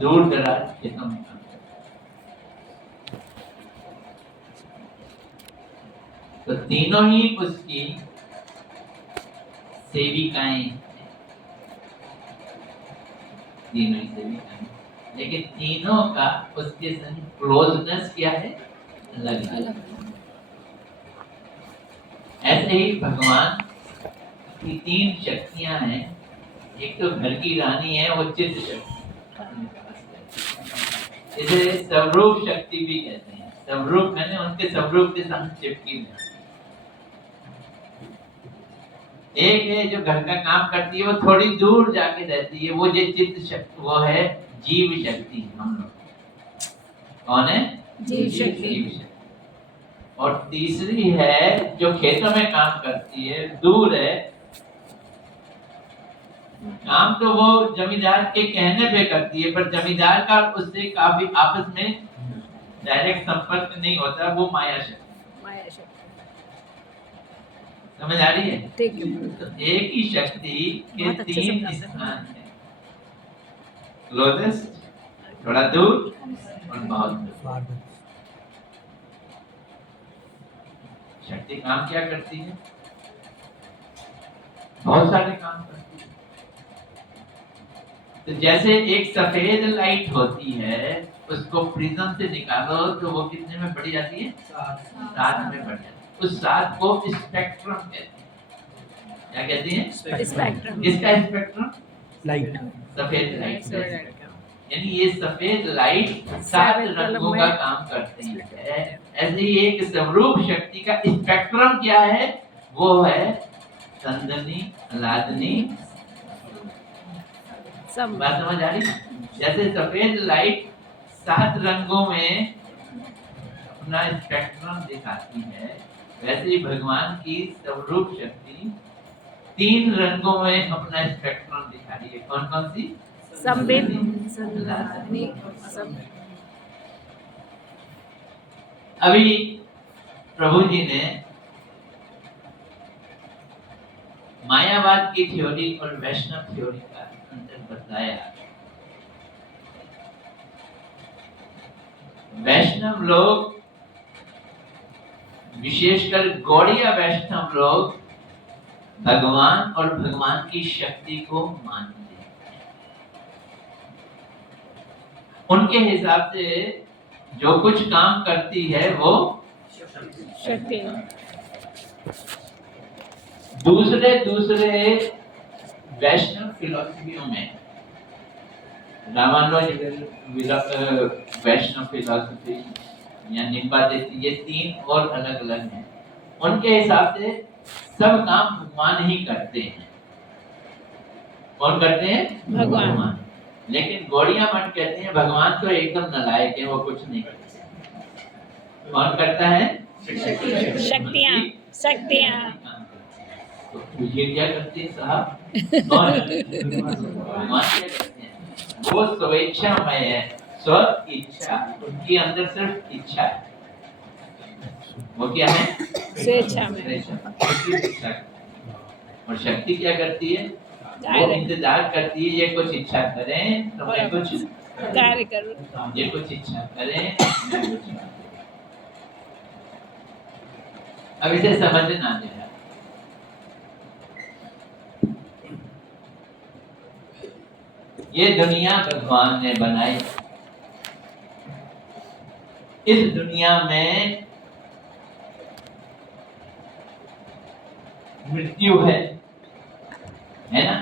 दूर दराज खेतों में काम करती है। तो तीनों ही उसकी सेविकाएं, तीनों ही सेविकाएं, लेकिन तीनों का उसके संग क्लोजनेस क्या है, अलग अलग। ऐसे ही भगवान की तीन शक्तियां हैं। एक तो घर की रानी है, वो चित्त शक्ति, इसे स्वरूप शक्ति भी कहते हैं। स्वरूप मैंने उनके स्वरूप के साथ चिपकी है। एक है जो घर का काम करती है, वो थोड़ी दूर जाके रहती है, वो जो चित्त शक्ति, वो है जीव शक्ति। हम लोग कौन है, जीव शक्ति। और तीसरी है जो खेतों में काम करती है, दूर है। काम तो वो जमींदार के कहने पे करती है, पर जमींदार का उससे काफी आपस में डायरेक्ट संपर्क नहीं होता, वो माया शक्ति। समझ आ रही है? ठीक है। तो एक ही शक्ति के तीन स्थान है, क्लोजेस्ट, थोड़ा दूर और बहुत दूर। शक्ति काम क्या करती है? बहुत सारे काम करती है। तो जैसे एक सफेद लाइट होती है, उसको प्रिज्म से निकालो तो वो कितने में बढ़ जाती है? 7 में बढ़ जाती है। उस 7 को स्पेक्ट्रम कहते हैं। क्या कहती हैं? स्पेक्ट्रम। किसका स्पेक्ट्रम? लाइट, सफेद लाइट। यानी ये सफेद लाइट 7 रंगों का काम करती है। ऐसे ही एक स्वरूप शक्ति का स्पेक्ट्रम क्या है? वो है संदनी, लादनी। बात समझ आ रही? जैसे सफेद लाइट 7 रंगों में अपना स्पेक्ट्रम दिखाती है, वैसे ही भगवान की स्वरूप शक्ति 3 रंगों में अपना स्पेक्ट्रम दिखा रही है। कौन कौन सी? संबित, अभी प्रभु जी ने मायावाद की थ्योरी और वैष्णव थ्योरी का अंतर बताया। वैष्णव लोग, विशेषकर गौड़िया वैष्णव लोग, भगवान और भगवान की शक्ति को मानते हैं। उनके हिसाब से जो कुछ काम करती है वो शक्ति। दूसरे वैष्णव फिलॉसफियों में, रामानुज वैष्णव फिलॉसफी या निम्बादेसी, ये 3 और अलग अलग हैं। उनके हिसाब से सब काम भगवान ही करते हैं। कौन करते हैं? भगवान। लेकिन गौड़िया मठ कहते हैं भगवान तो एकदम नालायक है, वो कुछ नहीं करते। कौन करता है? शक्तियाँ। तो ये क्या करते हैं साहब? कौन? भगवान क्या करते हैं? वो स्वेच्छामय है, स्व इच्छा, उनके अंदर सिर्फ इच्छा है। वो क्या है? स्वेच्छा में। इच्छा। और शक्ति क्या करती है? वो इंतजार करती है, ये कुछ इच्छा करें तो मैं कुछ कार्य करूं, ये कुछ इच्छा करें मैं कुछ। अब इसे समझना जरा। ये दुनिया भगवान ने बनाई। इस दुनिया में मृत्यु है ना?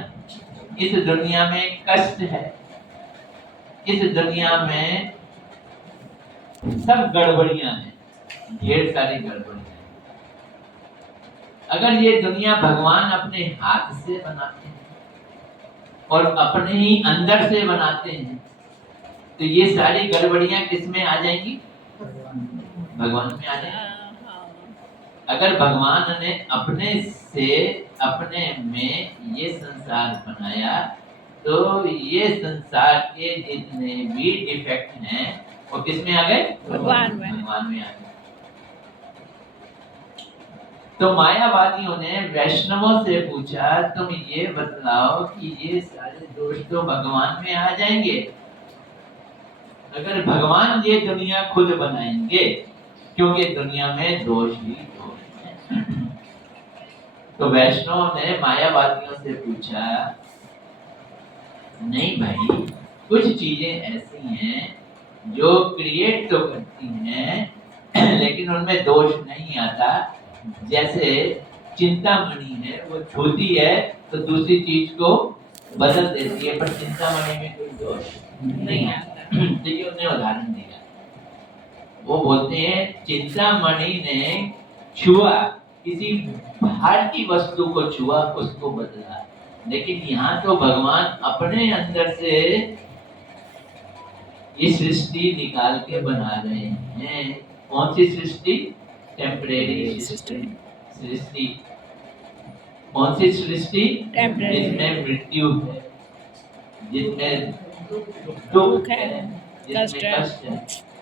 इस दुनिया में कष्ट है। इस दुनिया में सब गड़बड़ियां हैं, ढेर सारी गड़बड़ियां। अगर ये दुनिया भगवान अपने हाथ से बनाते हैं और अपने ही अंदर से बनाते हैं, तो ये सारी गड़बड़ियां किस में आ जाएंगी? भगवान में आ जाएंगी। अगर भगवान ने अपने से, अपने में ये संसार बनाया, तो ये संसार के जितने भी डिफेक्ट हैं वो किस में आ गए? भगवान में। भगवान में आ गए। तो मायावादियों ने वैष्णवों से पूछा, तुम ये बतलाओ कि ये सारे दोष तो भगवान में आ जाएंगे, अगर भगवान ये दुनिया खुद बनाएंगे, क्योंकि दुनिया में दोष ही दोष है। तो वैष्णव ने मायावादियों से पूछा, नहीं भाई, कुछ चीजें ऐसी हैं जो क्रिएट तो करती हैं लेकिन उनमें दोष नहीं आता। जैसे चिंतामणि है, वो छूती है तो दूसरी चीज को बदल देती है, पर चिंतामणि में कोई दोष नहीं आता। तो ये उन्हें उदाहरण दिया। वो बोलते हैं चिंतामणि ने छुआ, किसी बाहर की वस्तु को छुआ, उसको बदला। लेकिन यहाँ तो भगवान अपने अंदर से ये सृष्टि निकाल के बना रहे हैं। कौन सी सृष्टि? टेम्परेरी सृष्टि। कौन सी सृष्टि? जिसमें मृत्यु है, जिसमें दुख है, जिसमें कष्ट है।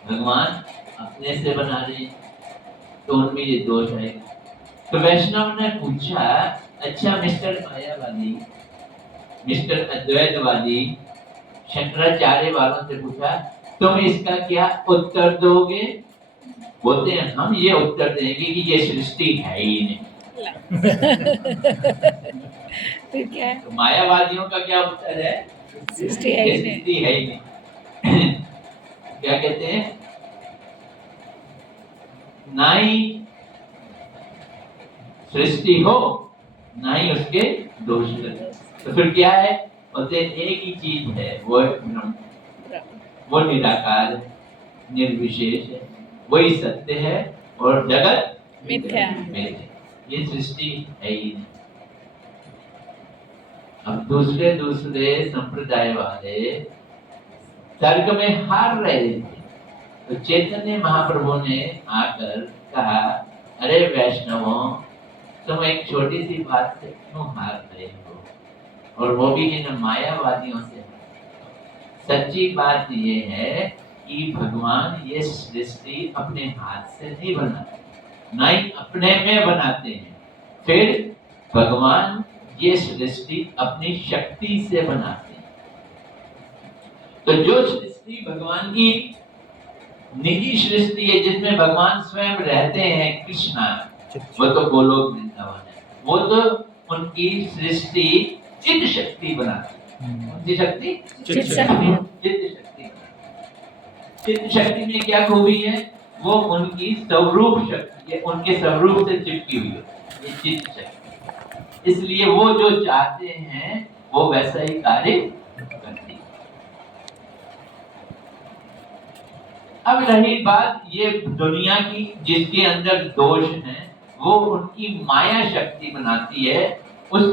भगवान अपने से बना रहे, तो उनमें ये दोष आएगा। तो वैष्णव ने पूछा, अच्छा मिस्टर मायावादी, मिस्टर अद्वैतवादी, शंकराचार्य वालों से पूछा, तुम इसका क्या उत्तर दोगे? बोलते हैं हम ये उत्तर देंगे कि ये सृष्टि है ही नहीं। फिर क्या है? तो मायावादियों का क्या उत्तर है? सृष्टि है ही नहीं। सृष्टि है ही नहीं। क्या कहते हैं? ना ही सृष्टि हो, ना ही उसके दोष लगे। तो फिर क्या है? बोलते एक ही चीज है, वो ब्रह्म, वो निराकार है, निर्विशेष है, वही सत्य है और जगत मिथ्या। ये सृष्टि है ही नहीं। अब दूसरे संप्रदाय वाले तर्क में हार रहे थे, तो चैतन्य महाप्रभु ने आकर कहा, अरे वैष्णवों, तुम एक छोटी सी बात से क्यों हार रहे हो, और वो भी इन मायावादियों से। सच्ची बात ये है कि भगवान ये सृष्टि अपने हाथ से नहीं बनाते, ना ही अपने में बनाते हैं। फिर भगवान ये सृष्टि अपनी शक्ति से बनाते हैं। तो जो सृष्टि भगवान की निजी सृष्टि है, जिसमें भगवान स्वयं रहते हैं, कृष्णा, वो तो गोलोक वृंदावन है, वो तो उनकी सृष्टि चित्त शक्ति बनाती है। कौन शक्ति? चित्त शक्ति। चित्त शक्ति में क्या खूबी है? वो उनकी स्वरूप शक्ति है, उनके स्वरूप से चिपकी हुई है ये चित्त शक्ति। इसलिए वो जो चाहते हैं वो वैसा ही कार्य करती है। अब रही बात ये दुनिया की, जिसके अंदर दोष है, वो उनकी माया शक्ति बनाती है, उस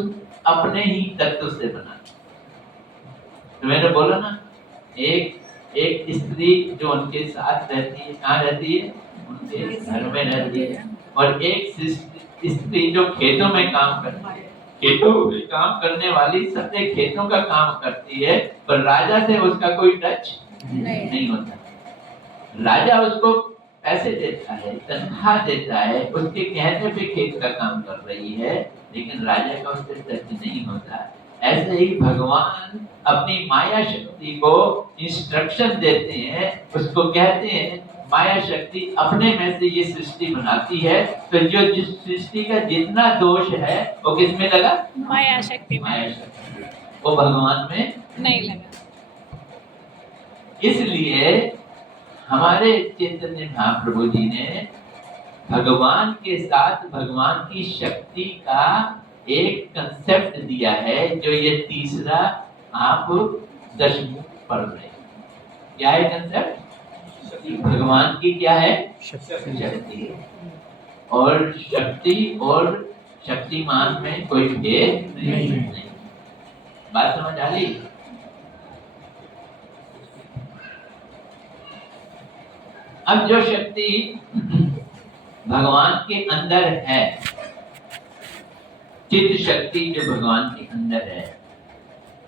अपने ही तत्व से बनाती है। तो मैंने बोला ना, एक स्त्री जो उनके साथ रहती है, कहाँ रहती है? उनके घर में रहती है। और एक स्त्री जो खेतों में काम करती है, खेतों में काम करने वाली सबसे खेतों का काम करती है, पर राजा से उसका कोई टच नहीं होता। राजा उसको पैसे देता है, तनख्वाह देता है, उसके कहने पे खेत का काम कर रही है, लेकिन राजा का उससे टच नहीं होता। ऐसे ही भगवान अपनी माया शक्ति को इंस्ट्रक्शन देते हैं, उसको कहते हैं माया शक्ति अपने में से ये सृष्टि बनाती है। तो जो जिस सृष्टि का जितना दोष है वो किसमें लगा? माया शक्ति में। माया शक्ति, वो भगवान में नहीं लगा। इसलिए हमारे चैतन्य महाप्रभु जी ने भगवान के साथ भगवान की शक्ति का एक कंसेप्ट दिया है, जो ये तीसरा आप दशमुख पढ़ रहे हैं। क्या है कंसेप्ट? भगवान की क्या है? शक्ति। और शक्ति और शक्तिमान में कोई भेद नहीं। बात समझ आ गई? अब जो शक्ति भगवान के अंदर है, चित्त शक्ति जो भगवान के अंदर है,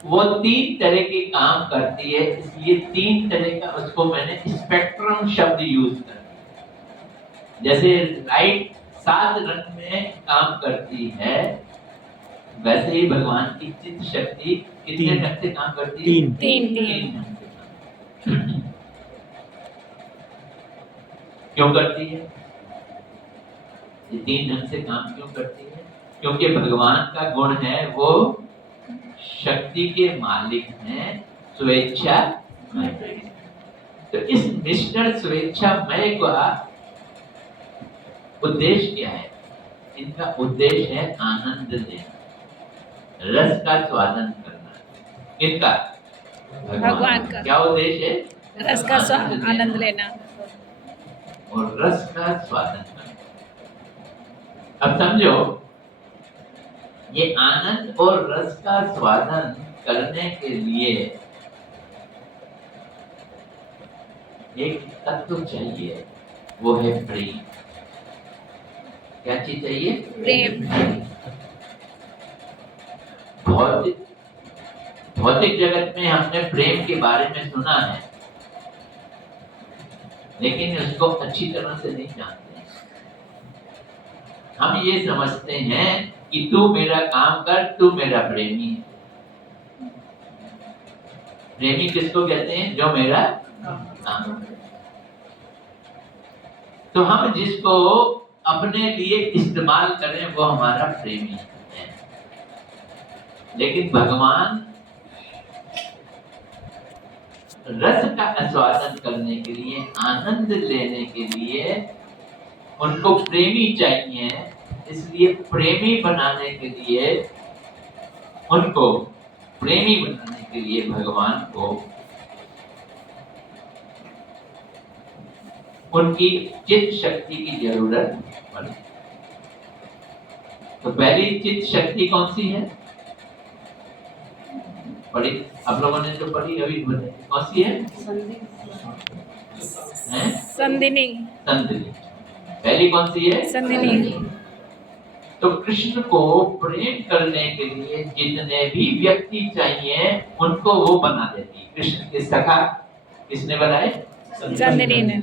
वो 3 तरह के काम करती है। इसलिए 3 तरह का उसको मैंने स्पेक्ट्रम शब्द यूज कर दिया। जैसे लाइट 7 रंग में काम करती है, वैसे ही भगवान की चित्त शक्ति कितने ढंग से काम करती है? 3। क्यों करती है? ये 3 ढंग से काम क्यों करती है? क्योंकि भगवान का गुण है वो शक्ति के मालिक हैं, स्वेच्छा। तो इस मिस्टर स्वेच्छामय का उद्देश्य क्या है? इनका उद्देश्य है आनंद लेना, रस का स्वादन करना। किसका? भगवान का। क्या उद्देश्य है? रस का आनंद लेना और रस का स्वादन करना। अब समझो, ये आनंद और रस का स्वादन करने के लिए एक तत्व चाहिए, वो है प्रेम। क्या चीज चाहिए? प्रेम। भौतिक जगत में हमने प्रेम के बारे में सुना है, लेकिन उसको अच्छी तरह से नहीं जानते। हम ये समझते हैं कि तू मेरा काम कर, तू मेरा प्रेमी है। प्रेमी किसको कहते हैं? जो मेरा काम करे। तो हम जिसको अपने लिए इस्तेमाल करें वो हमारा प्रेमी है। लेकिन भगवान रस का आस्वादन करने के लिए, आनंद लेने के लिए उनको प्रेमी चाहिए। इसलिए प्रेमी बनाने के लिए, उनको प्रेमी बनाने के लिए भगवान को उनकी चित्त शक्ति की जरूरत पड़ी। तो पहली चित्त शक्ति कौन सी है? पढ़ी आप लोगों ने जो पढ़ी अभी बोले, कौन सी है? संदिनी। संदिनी। पहली कौन सी है? संदिनी। तो कृष्ण को प्रेम करने के लिए जितने भी व्यक्ति चाहिए उनको वो बना देती। कृष्ण के सखा किसने बनाए? संदिनी ने।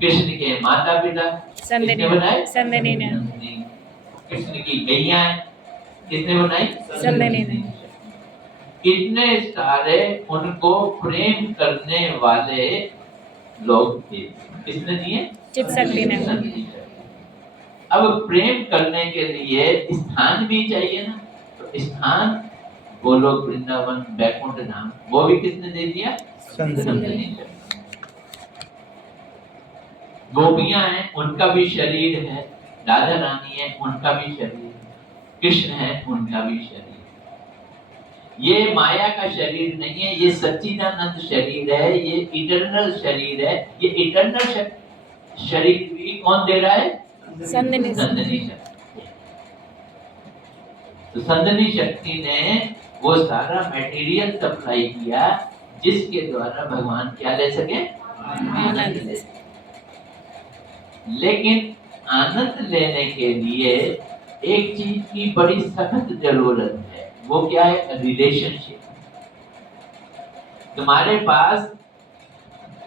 कृष्ण के माता पिता किसने बनाए? संदिनी ने। कृष्ण की गैया किसने बनाई? संदिनी ने। कितने सारे उनको प्रेम करने वाले लोग थे, किसने दिए? चित्त शक्ति ने। अब प्रेम करने के लिए स्थान भी चाहिए ना, तो स्थान गोलोक, वृंदावन, बैकुंठ धाम, वो भी किसने दे दिया? संदिनी। गोपियां हैं, उनका भी शरीर है। राधा रानी है, उनका भी शरीर। कृष्ण है, उनका भी शरीर। ये माया का शरीर नहीं है, ये सच्चिदानंद शरीर है, ये इटर्नल शरीर है। ये इटर्नल शरीर भी कौन दे रहा है? संदिनी शक्ति। तो संदिनी शक्ति ने वो सारा मटेरियल सप्लाई किया जिसके द्वारा भगवान क्या ले सके? आनंद। लेकिन आनंद लेने के लिए एक चीज की बड़ी सख्त जरूरत है। वो क्या है? रिलेशनशिप। तुम्हारे पास,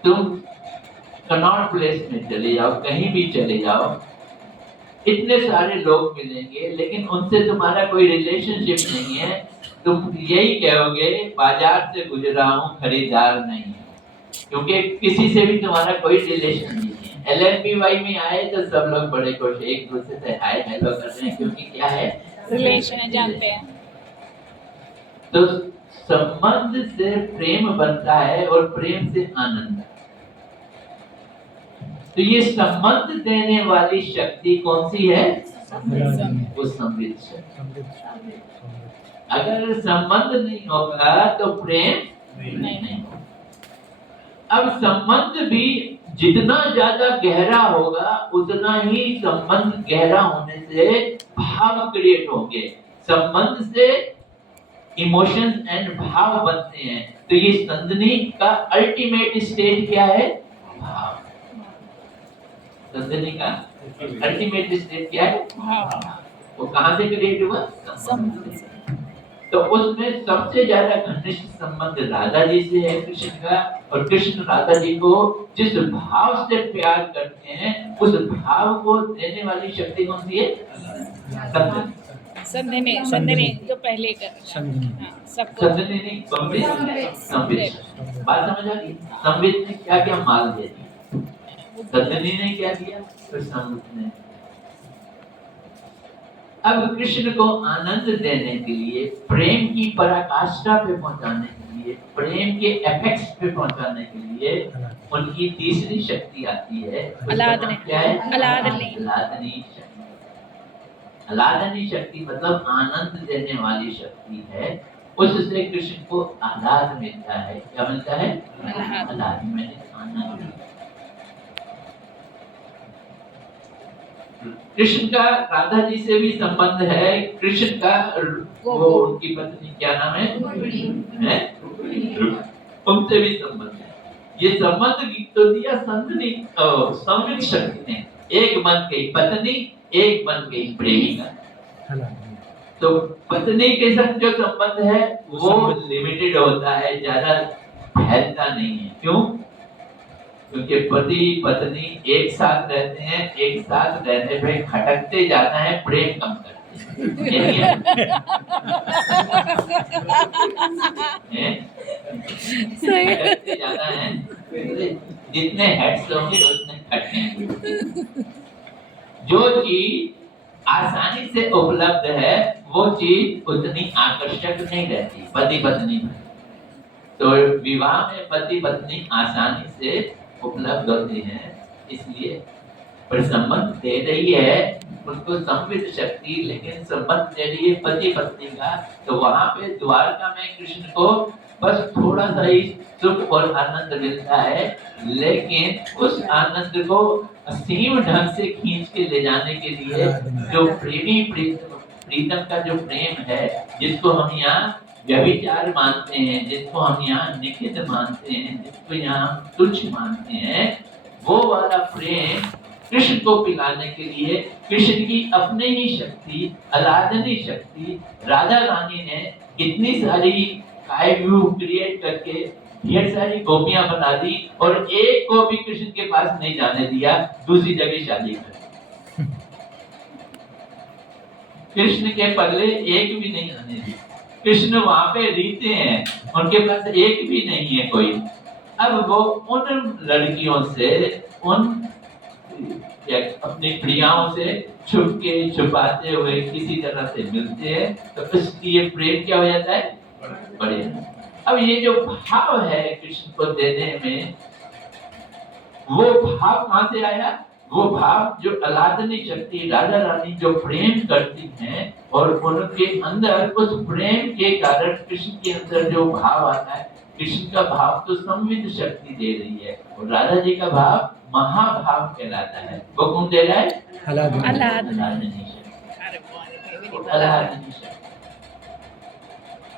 तुम कनॉट प्लेस में चले जाओ, कहीं भी चले जाओ, इतने सारे लोग मिलेंगे, लेकिन उनसे तुम्हारा कोई रिलेशनशिप नहीं है। तुम यही कहोगे बाजार से गुजरा हूं, खरीदार नहीं है, क्योंकि किसी से भी तुम्हारा कोई रिलेशन नहीं है। LLBY में आए तो सब लोग बड़े खुश, एक दूसरे से हाय हेलो कर रहे हैं, क्योंकि क्या है? रिलेशन है, जानते हैं। तो संबंध से प्रेम बनता है और प्रेम से आनंद। तो ये संबंध देने वाली शक्ति कौन सी है? वो संबित शक्ति। अगर संबंध नहीं होगा तो प्रेम नहीं होगा। अब संबंध भी जितना ज्यादा गहरा होगा उतना ही संबंध गहरा होने से भाव क्रिएट होंगे। संबंध से इमोशंस एंड भाव बनते हैं। तो ये संदिनी का अल्टीमेट स्टेज क्या है? भाव। संदिनी का अल्टीमेट स्टेज क्या है? वो कहां से क्रिएट हुआ? संबंध से। तो उसमें सबसे ज्यादा घनिष्ठ संबंध राधा जी से है कृष्ण का, और कृष्ण राधा जी को जिस भाव से प्यार करते हैं उस भाव को देने वाली शक्ति कौन सी है? संदिनी जो पहले कर सबको। संदिनी नहीं, संबित। बात समझ आ गई? संबित ने क्या क्या माल दे दी? संतनी ने क्या किया? कृष्णामृत ने। अब कृष्ण को आनंद देने के लिए, प्रेम की पराकाष्ठा पे पहुंचाने के लिए, प्रेम के एपेक्स पे पहुंचाने के लिए उनकी तीसरी शक्ति आती है। उसका नाम क्या है? अलादनी। अलादनी शक्ति। अलादनी शक्ति मतलब आनंद देने वाली शक्ति है। उससे कृष्ण को आह्लाद मिलता है। क्या मिलता है? आह्लाद में आनंद। कृष्ण का राधा जी से भी संबंध है। कृष्ण का वो उनकी पत्नी क्या नाम है? उनसे भी संबंध है। ये संबंध तो दिया संतनी संवित शक्ति ने। एक बन गई पत्नी, एक बन गई प्रेमिका। तो पत्नी के साथ जो संबंध है वो लिमिटेड होता है, ज्यादा फैलता नहीं है। क्यों? क्योंकि पति पत्नी एक साथ रहते हैं, एक साथ रहने पे खटकते जाता है, प्रेम कम करते हैं। खटकते जाता है, जितने हेड्स होंगे उतने खटकेंगे। जो चीज आसानी से उपलब्ध है वो चीज उतनी आकर्षक नहीं रहती पति पत्नी में। तो विवाह में पति पत्नी आसानी से उपलब्ध होते हैं, इसलिए पर संबंध दे रही है उनको संवित शक्ति, लेकिन संबंध दे रही है पति पत्नी का। तो वहां पे द्वारका में कृष्ण को बस थोड़ा सा ही सुख और आनंद मिलता है, लेकिन उस आनंद को असीम ढंग से खींच के ले जाने के लिए जो प्रेमी प्रीतम का जो प्रेम है, जिसको हम यहाँ व्यभिचार मानते हैं, जिसको हम यहाँ निखित मानते हैं, जिसको यहाँ तुच्छ मानते हैं, वो वाला प्रेम कृष्ण को पिलाने के लिए कृष्ण की अपने ही शक्ति, अलादनी शक्ति, राधा रानी ने इतनी सारी काव्य क्रिएट करके ढेर सारी गोपियां बना दी और एक को भी कृष्ण के पास नहीं जाने दिया दूसरी जगह शादी कर। कृष्ण के पल्ले एक भी नहीं आने दिया। कृष्ण वहां पे रहते हैं, उनके पास एक भी नहीं है कोई। अब वो उन लड़कियों से, उन अपनी प्रियाओं से छुप के छुपाते हुए किसी तरह से मिलते हैं, तो इसलिए प्रेम क्या हो जाता है? बढ़ जाता है। अब ये जो भाव है कृष्ण को देने में, वो भाव कहां से आया? वो भाव जो अलादनी शक्ति राधा रानी जो प्रेम करती हैं और उनके अंदर उस प्रेम के कारण कृष्ण के अंदर जो भाव आता है, कृष्ण का भाव तो संवित शक्ति दे रही है और राधा जी का भाव महाभाव कहलाता है। वो कौन दे रहा है? अलादनी शक्ति।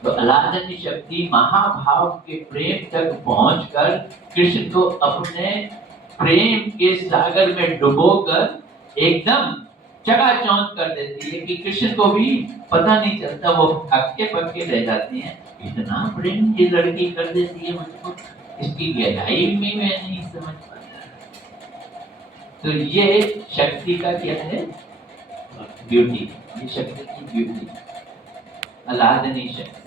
तो अलादनी शक्ति महाभाव के प्रेम तक पहुंचकर कृष्ण को अपने प्रेम के सागर में डुबोकर एकदम चकाचौंध कर देती है कि कृष्ण को भी पता नहीं चलता, वो हक्के पक्के रह जाते हैं। इतना प्रेम ये लड़की कर देती है मुझको, इसकी गहराई में मैं नहीं समझ पाता। तो ये शक्ति का क्या है? ब्यूटी। ये शक्ति की ब्यूटी, अलादनी शक्ति।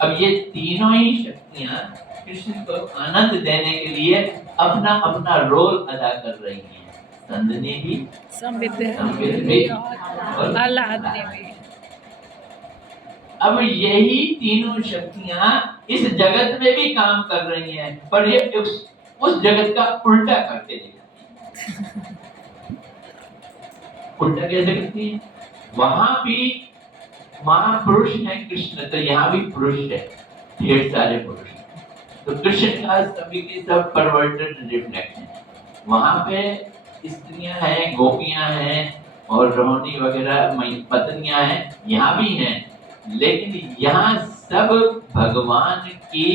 अब ये तीनों ही शक्तियां कृष्ण को आनंद देने के लिए अपना अपना रोल अदा कर रही हैं। संदनी भी, संवित भी और अलादनी भी। अब यही तीनों शक्तियां इस जगत में भी काम कर रही हैं, पर ये उस जगत का उल्टा करके दिखाती हैं। उल्टा कैसे करती है? वहां भी महापुरुष है कृष्ण, तो यहाँ भी पुरुष है, ढेर सारे पुरुष। तो कृष्ण का सभी के सब परवर्टेड रिफ्लेक्शन। वहां पे स्त्रियां हैं, गोपियां हैं और रोहिणी वगैरह पत्नियां हैं, यहाँ भी हैं, लेकिन यहाँ सब भगवान की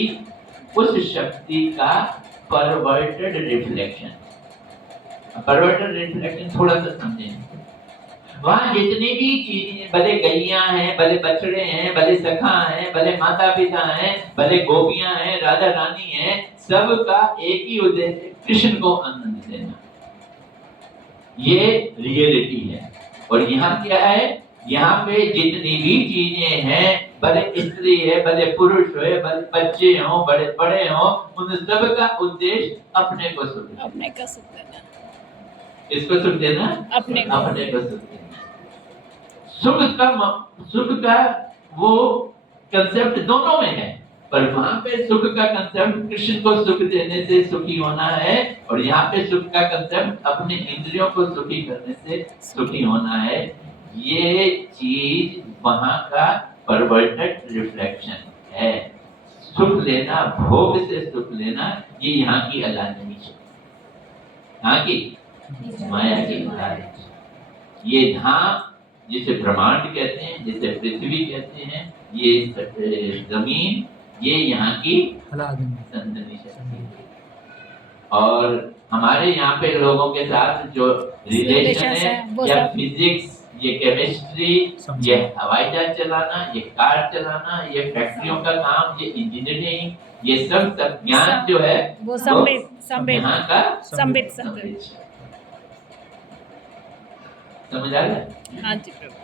उस शक्ति का परवर्टेड रिफ्लेक्शन। परवर्टेड रिफ्लेक्शन थोड़ा सा समझें। वहाँ जितनी भी चीजें, भले गैया हैं, भले बछड़े हैं, भले सखा हैं, भले माता पिता हैं, भले गोपियां हैं, राधा रानी हैं, सबका एक ही उद्देश्य कृष्ण को आनंद देना। ये रियलिटी है। और यहाँ क्या है? यहाँ पे जितनी भी चीजें हैं, भले स्त्री है, भले पुरुष हो, भले बच्चे हो, बड़े बड़े हो, उन सब का उद्देश्य अपने को सुख देना। अपने का सुख देना। किसको सुख देना? अपने को। अपने को सुख देना। सुख का वो कंसेप्ट दोनों में है, पर वहां पे सुख का कंसेप्ट कृष्ण को सुख देने से सुखी होना है, और यहाँ पे सुख का कंसेप्ट अपने इंद्रियों को सुखी करने से सुखी होना है। ये चीज वहां का परवर्टेड रिफ्लेक्शन है। सुख लेना, भोग से सुख लेना, ये यहाँ की अलानी है, यहाँ की माया की धारा। ये धाम जिसे ब्रह्मांड कहते हैं, जिसे पृथ्वी कहते हैं, ये जमीन, ये यहाँ की संदनी शक्ति है। और हमारे यहाँ पे लोगों के साथ जो रिलेशन है, या फिजिक्स, ये केमिस्ट्री, ये हवाई जहाज चलाना, ये कार चलाना, ये फैक्ट्रियों का काम, ये इंजीनियरिंग, ये सब ज्ञान जो है वो संबित यहाँ का संबित। समझ आ रहा है? हाँ जी प्रभु।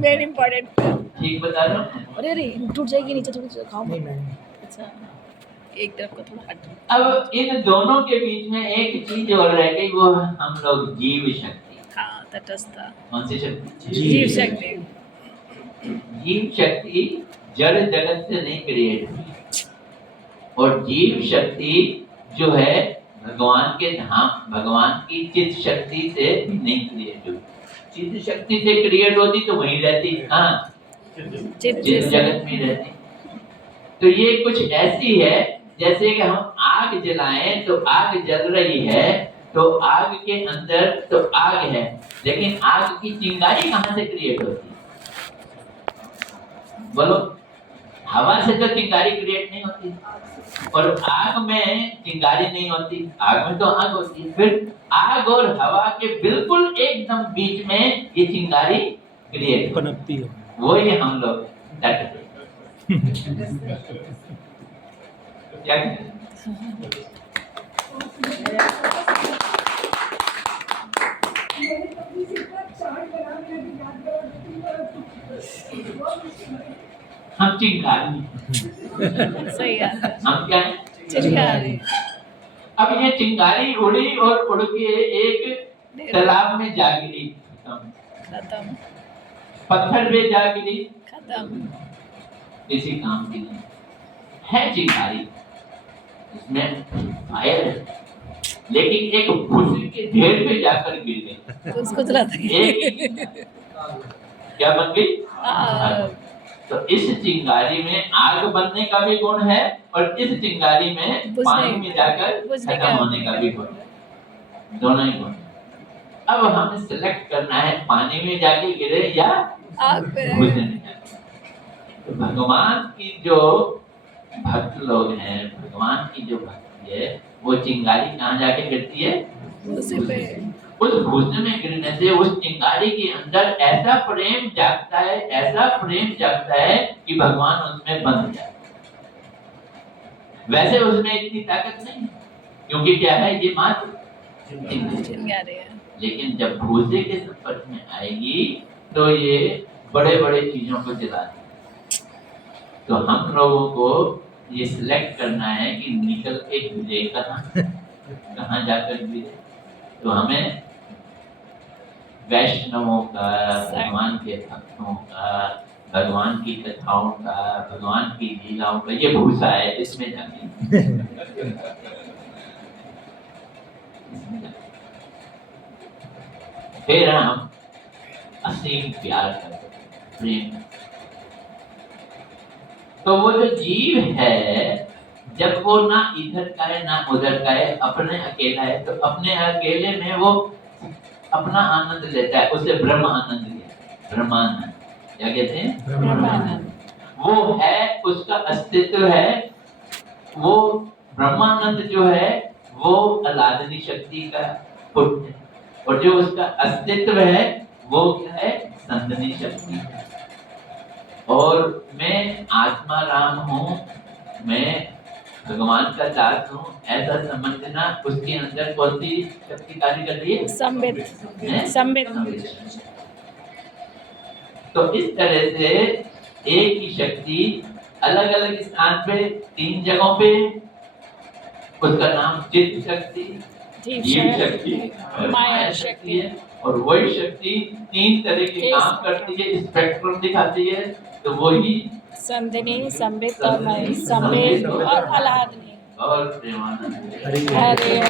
Very important. ठीक बता रहा हूँ। अरे अरे टूट जाएगी नीचे, थोड़ी खाओ। अच्छा, एक तरफ को थोड़ा हट। अब इन दोनों के बीच में एक चीज और रह गई, वो हम लोग जीव शक्ति। हाँ, तटस्थ। कौन सी शक्ति? जीव शक्ति। जीव शक्ति जड़ जगत से नहीं क्रिएट हुई, और जीव शक्ति जो है भगवान के धाम, भगवान की चित्त शक्ति से नहीं क्रिएट हुई। चित्त शक्ति से क्रिएट होती तो वहीं रहती, हाँ, चित्त जगत में रहती। तो ये कुछ ऐसी है जैसे कि हम आग जलाएं तो आग जल रही है, तो आग के अंदर तो आग है, लेकिन आग की चिंगारी कहाँ से क्रिएट होती है? बोलो, हवा से तो चिंगारी क्रिएट नहीं होती, और आग में चिंगारी नहीं होती, आग में तो आग होती है। फिर आग और हवा के बिल्कुल एकदम बीच में ये चिंगारी क्रिएट पनपती है, वो ही हम लोग तट पे क्या करें? हम चिंगारी, सही है। हम क्या है? चिंगारी। अब ये चिंगारी उड़ी और उड़ के एक तालाब में जा गिरी, खत्म। पत्थर पे जा गिरी, खत्म। किसी काम की नहीं है। चिंगारी इसमें फायर है, लेकिन एक भूसी के ढेर पे जाकर गिर गई, उसको जलाते हैं। क्या बन गई? तो इस चिंगारी में आग बनने का भी गुण है, और इस चिंगारी में पानी में जाकर खत्म होने का भी गुण है, दोनों ही गुण। अब हमें सिलेक्ट करना है, पानी में जाके गिरे या आग पे। तो भगवान की जो भक्त लोग हैं, भगवान की जो भक्ति है, वो चिंगारी कहाँ जाके गिरती है? उसी पे। उस भूसे में गिरने से उस चिंगारी के अंदर ऐसा प्रेम जागता है, ऐसा प्रेम जागता है कि भगवान उसमें बंध जाए। वैसे उसमें इतनी ताकत नहीं है, क्योंकि क्या है, ये मात्र चिंगारी है। लेकिन जब भूसे के संपर्क में आएगी तो ये बड़े बड़े चीजों को जला देगी। तो हम लोगों को ये सिलेक्ट करना है कि निकल के गिरे कहाँ जाकर गिरे। तो हमें वैष्णवों का, भगवान के भक्तों का, भगवान की कथाओं का, भगवान की लीलाओं का ये भूसा है, इसमें जाके फिर हम असीम प्यार करते हैं, प्रेम। तो वो जो जीव है, जब वो ना इधर का है ना उधर का है, अपने अकेला है, तो अपने अकेले में वो अपना आनंद लेता है, उसे ब्रह्म आनंद लिया, ब्रह्मानंद। क्या कहते हैं? ब्रह्मानंद। वो है, उसका अस्तित्व है, वो ब्रह्मानंद जो है वो अलादनी शक्ति का पुत्र है, और जो उसका अस्तित्व है वो क्या है? संदनी शक्ति है। और मैं आत्मा राम हूँ, मैं भगवान का दास हूँ ऐसा समझना, उसके अंदर कौन सी शक्ति कार्य कर रही है? संबित हैं? संबित तो इस तरह से एक ही शक्ति अलग अलग स्थान पे 3 जगहों पे, उसका नाम चित्त शक्ति, जीव शक्ति और माया शक्ति है। और वही शक्ति 3 तरह के काम करती है, स्पेक्ट्रम दिखाती है। तो वही संधिनी, संबित और संबित और आह्लादनी और प्रेमानंद। हरे